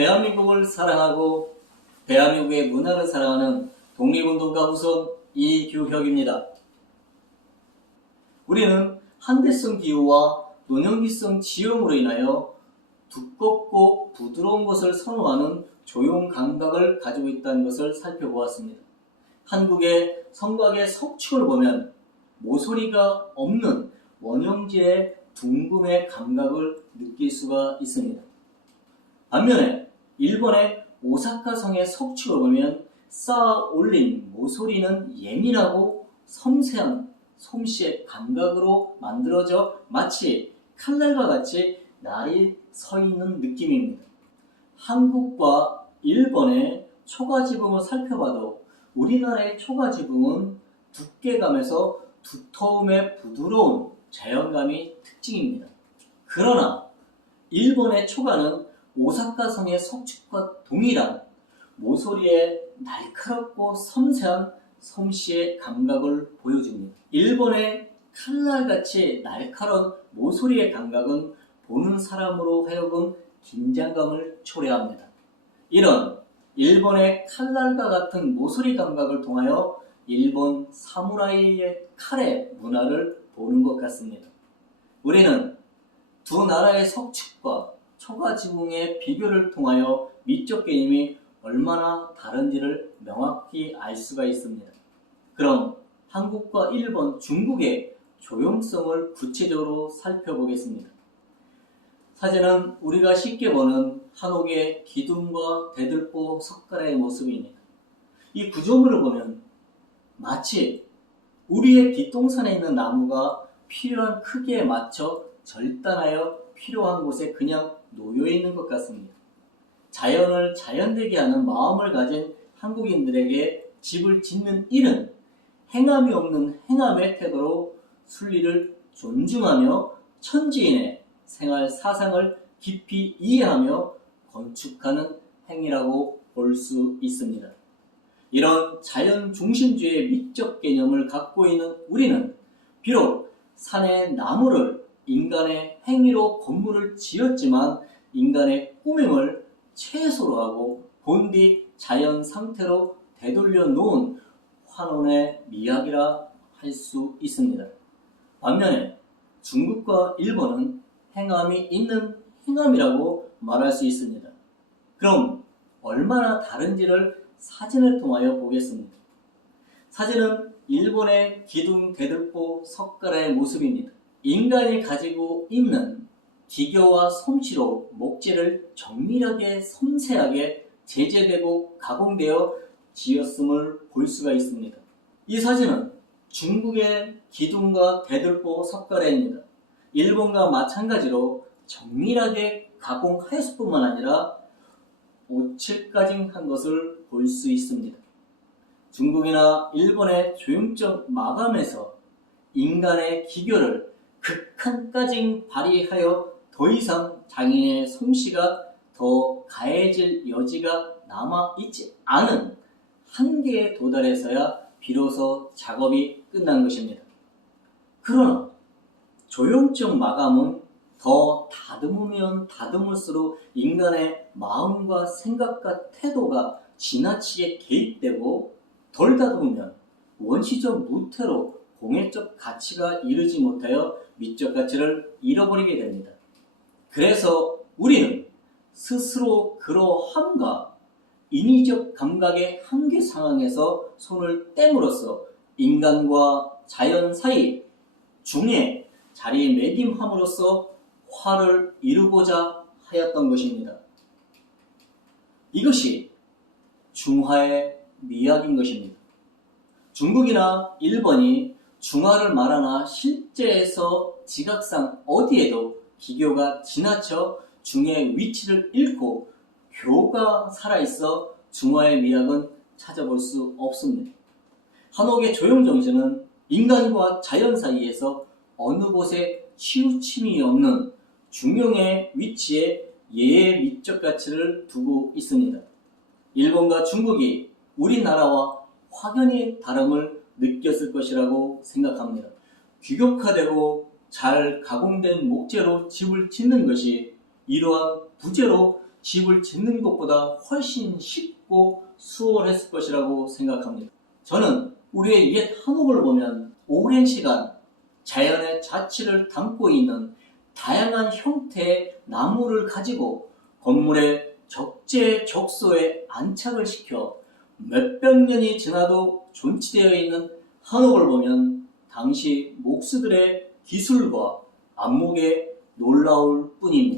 대한민국을 사랑하고 대한민국의 문화를 사랑하는 독립운동가 후손 이규혁입니다. 우리는 한대성 기후와 논현기성 지형으로 인하여 두껍고 부드러운 것을 선호하는 조용 감각을 가지고 있다는 것을 살펴보았습니다. 한국의 성곽의 석축을 보면 모서리가 없는 원형지의 둥금의 감각을 느낄 수가 있습니다. 반면에 일본의 오사카 성의 석축을 보면 쌓아 올린 모서리는 예민하고 섬세한 솜씨의 감각으로 만들어져 마치 칼날과 같이 날이 서 있는 느낌입니다. 한국과 일본의 초가지붕을 살펴봐도 우리나라의 초가지붕은 두께감에서 두터움의 부드러운 자연감이 특징입니다. 그러나 일본의 초가는 오사카 성의 석축과 동일한 모서리의 날카롭고 섬세한 솜씨의 감각을 보여줍니다. 일본의 칼날같이 날카로운 모서리의 감각은 보는 사람으로 하여금 긴장감을 초래합니다. 이런 일본의 칼날과 같은 모서리 감각을 통하여 일본 사무라이의 칼의 문화를 보는 것 같습니다. 우리는 두 나라의 석축과 초가지붕의 비교를 통하여 미적 개념이 얼마나 다른지를 명확히 알 수가 있습니다. 그럼 한국과 일본, 중국의 조형성을 구체적으로 살펴보겠습니다. 사진은 우리가 쉽게 보는 한옥의 기둥과 대들보 석가래의 모습입니다. 이 구조물을 보면 마치 우리의 뒷동산에 있는 나무가 필요한 크기에 맞춰 절단하여 필요한 곳에 그냥 놓여 있는 것 같습니다. 자연을 자연되게 하는 마음을 가진 한국인들에게 집을 짓는 일은 행함이 없는 행함의 태도로 순리를 존중하며 천지인의 생활 사상을 깊이 이해하며 건축하는 행위라고 볼 수 있습니다. 이런 자연 중심주의의 미적 개념을 갖고 있는 우리는 비록 산의 나무를 인간의 행위로 건물을 지었지만 인간의 꾸밈을 최소로 하고 본디 자연 상태로 되돌려 놓은 환원의 미학이라 할 수 있습니다. 반면에 중국과 일본은 행함이 있는 행함이라고 말할 수 있습니다. 그럼 얼마나 다른지를 사진을 통하여 보겠습니다. 사진은 일본의 기둥 대들보 석가래의 모습입니다. 인간이 가지고 있는 기교와 솜씨로 목재를 정밀하게 섬세하게 제재되고 가공되어 지었음을 볼 수가 있습니다. 이 사진은 중국의 기둥과 대들보 석가래입니다. 일본과 마찬가지로 정밀하게 가공하였을 뿐만 아니라 오칠까지 한 것을 볼 수 있습니다. 중국이나 일본의 조형적 마감에서 인간의 기교를 극한까지 발휘하여 더 이상 장인의 솜씨가 더 가해질 여지가 남아있지 않은 한계에 도달해서야 비로소 작업이 끝난 것입니다. 그러나 조형적 마감은 더 다듬으면 다듬을수록 인간의 마음과 생각과 태도가 지나치게 개입되고 덜 다듬으면 원시적 무태로 공예적 가치가 이르지 못하여 미적 가치를 잃어버리게 됩니다. 그래서 우리는 스스로 그러함과 인위적 감각의 한계 상황에서 손을 떼므로써 인간과 자연 사이 중에 자리매김함으로써 화를 이루고자 하였던 것입니다. 이것이 중화의 미학인 것입니다. 중국이나 일본이 중화를 말하나 실제에서 지각상 어디에도 기교가 지나쳐 중의 위치를 잃고 교가 살아있어 중화의 미학은 찾아볼 수 없습니다. 한옥의 조형정신은 인간과 자연 사이에서 어느 곳에 치우침이 없는 중용의 위치에 예의 미적 가치를 두고 있습니다. 일본과 중국이 우리나라와 확연히 다름을 느꼈을 것이라고 생각합니다. 규격화되고 잘 가공된 목재로 집을 짓는 것이 이러한 부재로 집을 짓는 것보다 훨씬 쉽고 수월했을 것이라고 생각합니다. 저는 우리의 옛 한옥을 보면 오랜 시간 자연의 자취를 담고 있는 다양한 형태의 나무를 가지고 건물의 적재적소에 안착을 시켜 몇백 년이 지나도 존치되어 있는 한옥을 보면 당시 목수들의 기술과 안목에 놀라울 뿐입니다.